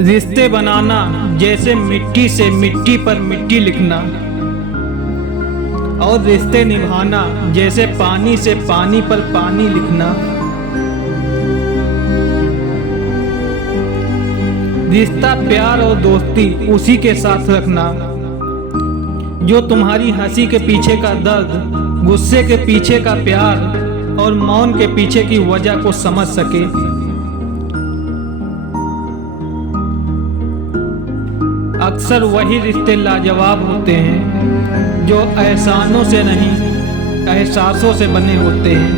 रिश्ते बनाना जैसे मिट्टी से मिट्टी पर मिट्टी लिखना, और रिश्ते निभाना जैसे पानी से पानी पर पानी लिखना। रिश्ता प्यार और दोस्ती उसी के साथ रखना जो तुम्हारी हंसी के पीछे का दर्द, गुस्से के पीछे का प्यार और मौन के पीछे की वजह को समझ सके। अक्सर वही रिश्ते लाजवाब होते हैं जो एहसानों से नहीं, एहसासों से बने होते हैं।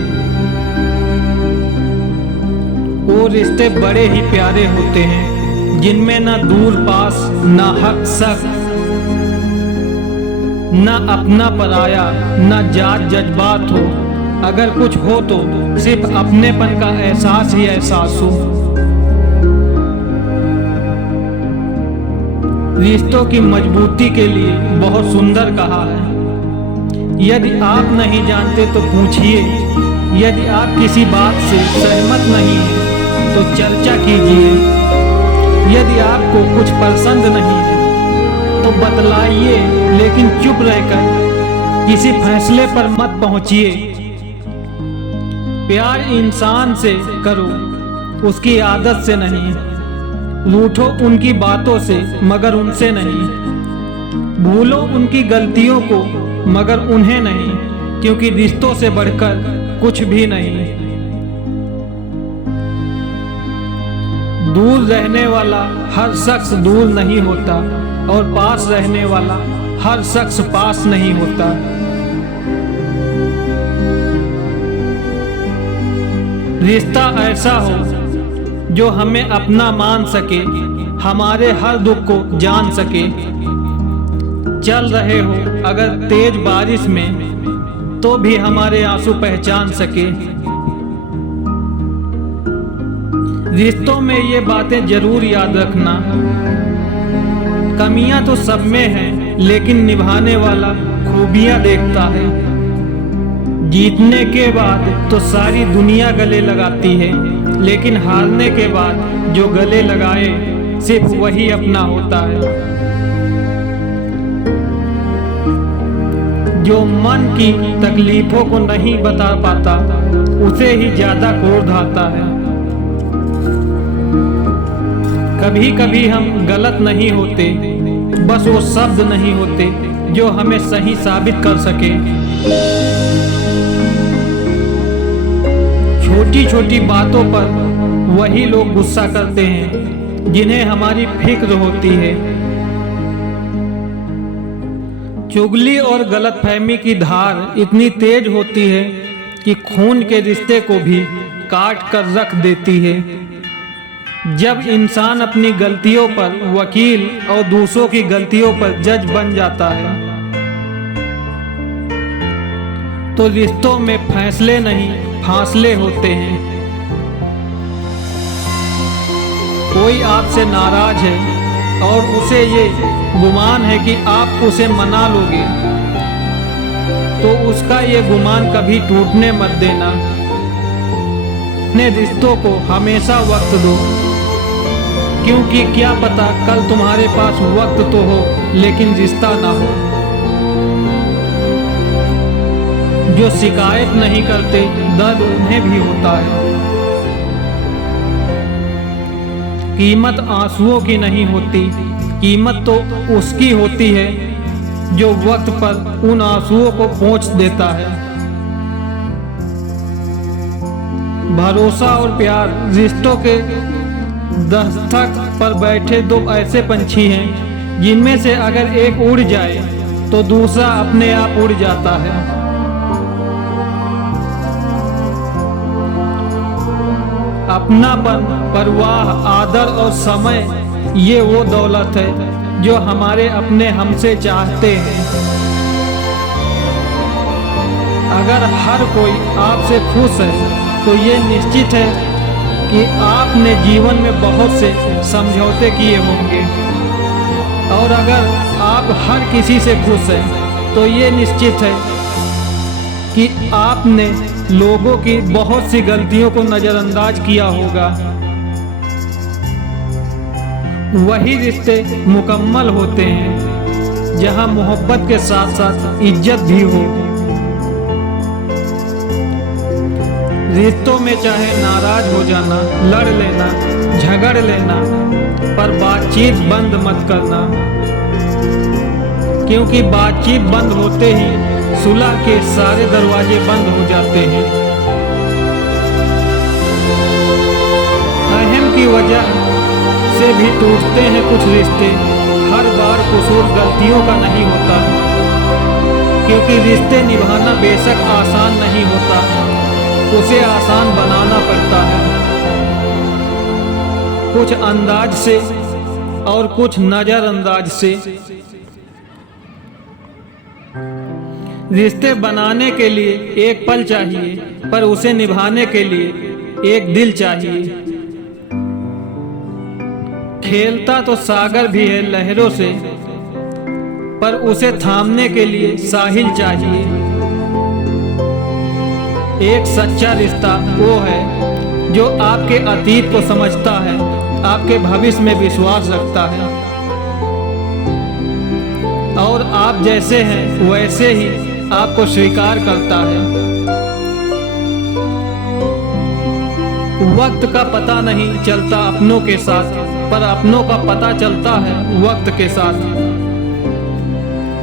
वो रिश्ते बड़े ही प्यारे होते हैं जिनमें ना दूर पास, ना हक सक, ना अपना पराया, ना जात जज्बात हो। अगर कुछ हो तो सिर्फ अपनेपन का एहसास ही एहसास हो। रिश्तों की मजबूती के लिए बहुत सुंदर कहा है, यदि आप नहीं जानते तो पूछिए, यदि आप किसी बात से सहमत नहीं हैं तो चर्चा कीजिए, यदि आपको कुछ पसंद नहीं है तो बतलाइए, लेकिन चुप रहकर किसी फैसले पर मत पहुंचिए। प्यार इंसान से करो, उसकी आदत से नहीं। रूठो उनकी बातों से मगर उनसे नहीं। भूलो उनकी गलतियों को मगर उन्हें नहीं, क्योंकि रिश्तों से बढ़कर कुछ भी नहीं। दूर रहने वाला हर शख्स दूर नहीं होता और पास रहने वाला हर शख्स पास नहीं होता। रिश्ता ऐसा हो जो हमें अपना मान सके, हमारे हर दुख को जान सके। चल रहे हो अगर तेज बारिश में तो भी हमारे आंसू पहचान सके। रिश्तों में ये बातें जरूर याद रखना, कमियां तो सब में हैं लेकिन निभाने वाला खूबियां देखता है। जीतने के बाद तो सारी दुनिया गले लगाती है, लेकिन हारने के बाद जो गले लगाए सिर्फ वही अपना होता है। जो मन की तकलीफों को नहीं बता पाता उसे ही ज्यादा क्रोध आता है। कभी कभी हम गलत नहीं होते, बस वो शब्द नहीं होते जो हमें सही साबित कर सके। छोटी छोटी बातों पर वही लोग गुस्सा करते हैं जिन्हें हमारी फिक्र होती है। चुगली और गलतफहमी की धार इतनी तेज होती है कि खून के रिश्ते को भी काट कर रख देती है। जब इंसान अपनी गलतियों पर वकील और दूसरों की गलतियों पर जज बन जाता है तो रिश्तों में फैसले नहीं, फासले होते हैं। कोई आपसे नाराज है और उसे ये गुमान है कि आप उसे मना लोगे, तो उसका ये गुमान कभी टूटने मत देना। अपने रिश्तों को हमेशा वक्त दो, क्योंकि क्या पता कल तुम्हारे पास वक्त तो हो लेकिन रिश्ता ना हो। जो शिकायत नहीं करते दर्द उन्हें भी होता है। कीमत आंसुओं की नहीं होती, कीमत तो उसकी होती है जो वक्त पर उन आंसुओं को पोंछ देता है। भरोसा और प्यार रिश्तों के दस्तक पर बैठे दो ऐसे पंछी हैं जिनमें से अगर एक उड़ जाए तो दूसरा अपने आप उड़ जाता है। अपनापन, परवाह, आदर और समय, ये वो दौलत है जो हमारे अपने हमसे चाहते हैं। अगर हर कोई आपसे खुश है तो ये निश्चित है कि आपने जीवन में बहुत से समझौते किए होंगे, और अगर आप हर किसी से खुश हैं तो ये निश्चित है कि आपने लोगों की बहुत सी गलतियों को नज़रअंदाज किया होगा। वही रिश्ते मुकम्मल होते हैं जहां मोहब्बत के साथ साथ इज्जत भी हो। रिश्तों में चाहे नाराज हो जाना, लड़ लेना, झगड़ लेना, पर बातचीत बंद मत करना, क्योंकि बातचीत बंद होते ही सुलह के सारे दरवाजे बंद हो जाते हैं। अहम की वजह से भी टूटते हैं कुछ रिश्ते। हर बार कसूर गलतियों का नहीं होता, क्योंकि रिश्ते निभाना बेशक आसान नहीं होता, उसे आसान बनाना पड़ता है, कुछ अंदाज से और कुछ नजरअंदाज से। रिश्ते बनाने के लिए एक पल चाहिए, पर उसे निभाने के लिए एक दिल चाहिए। खेलता तो सागर भी है लहरों से, पर उसे थामने के लिए साहिल चाहिए। एक सच्चा रिश्ता वो है जो आपके अतीत को समझता है, आपके भविष्य में विश्वास रखता है, और आप जैसे हैं वैसे ही आपको स्वीकार करता है। वक्त का पता नहीं चलता अपनों के साथ, पर अपनों का पता चलता है वक्त के साथ।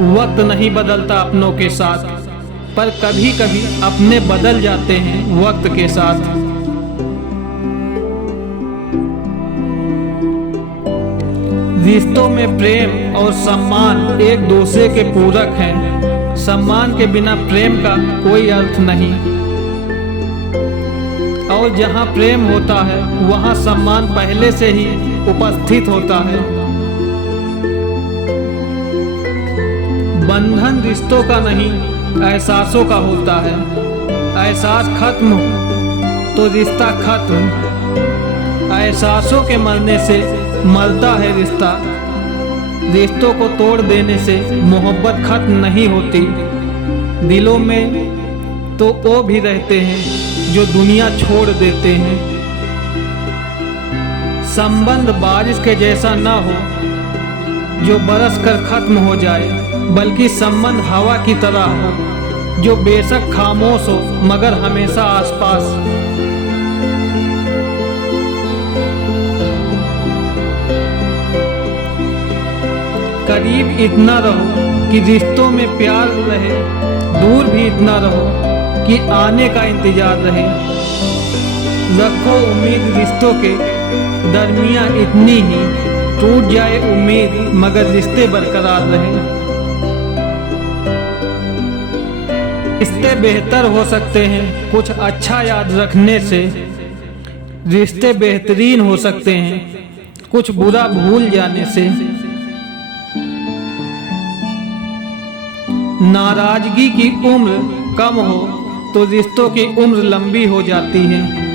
वक्त नहीं बदलता अपनों के साथ, पर कभी कभी अपने बदल जाते हैं वक्त के साथ। रिश्तों में प्रेम और सम्मान एक दूसरे के पूरक हैं। सम्मान के बिना प्रेम का कोई अर्थ नहीं, और जहां प्रेम होता है वहां सम्मान पहले से ही उपस्थित होता है। बंधन रिश्तों का नहीं, एहसासों का होता है। एहसास खत्म तो रिश्ता खत्म। एहसासों के मरने से मरता है रिश्ता। रिश्तों को तोड़ देने से मोहब्बत खत्म नहीं होती। दिलों में तो वो भी रहते हैं जो दुनिया छोड़ देते हैं। संबंध बारिश के जैसा ना हो जो बरस कर खत्म हो जाए, बल्कि संबंध हवा की तरह हो जो बेशक खामोश हो मगर हमेशा आसपास। करीब इतना रहो कि रिश्तों में प्यार रहे, दूर भी इतना रहो कि आने का इंतजार रहे। रखो उम्मीद रिश्तों के दरमियां इतनी ही, टूट जाए उम्मीद मगर रिश्ते बरकरार रहे। रिश्ते बेहतर हो सकते हैं कुछ अच्छा याद रखने से। रिश्ते बेहतरीन हो सकते हैं कुछ बुरा भूल जाने से। नाराजगी की उम्र कम हो तो रिश्तों की उम्र लंबी हो जाती है।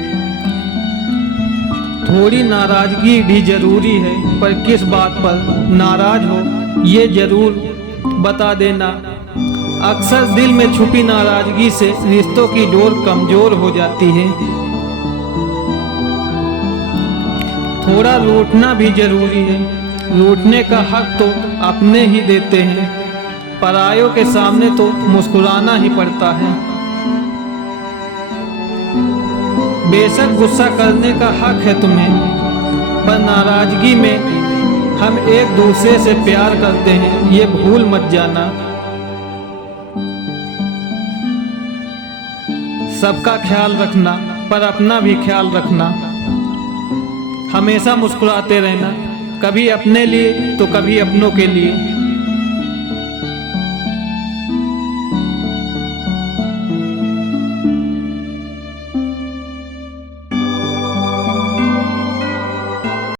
थोड़ी नाराजगी भी जरूरी है, पर किस बात पर नाराज हो ये जरूर बता देना। अक्सर दिल में छुपी नाराजगी से रिश्तों की डोर कमजोर हो जाती है। थोड़ा रूठना भी जरूरी है। रूठने का हक तो अपने ही देते हैं, परायों के सामने तो मुस्कुराना ही पड़ता है। बेशक गुस्सा करने का हक है तुम्हें, पर नाराजगी में हम एक दूसरे से प्यार करते हैं ये भूल मत जाना। सबका ख्याल रखना, पर अपना भी ख्याल रखना। हमेशा मुस्कुराते रहना, कभी अपने लिए तो कभी अपनों के लिए।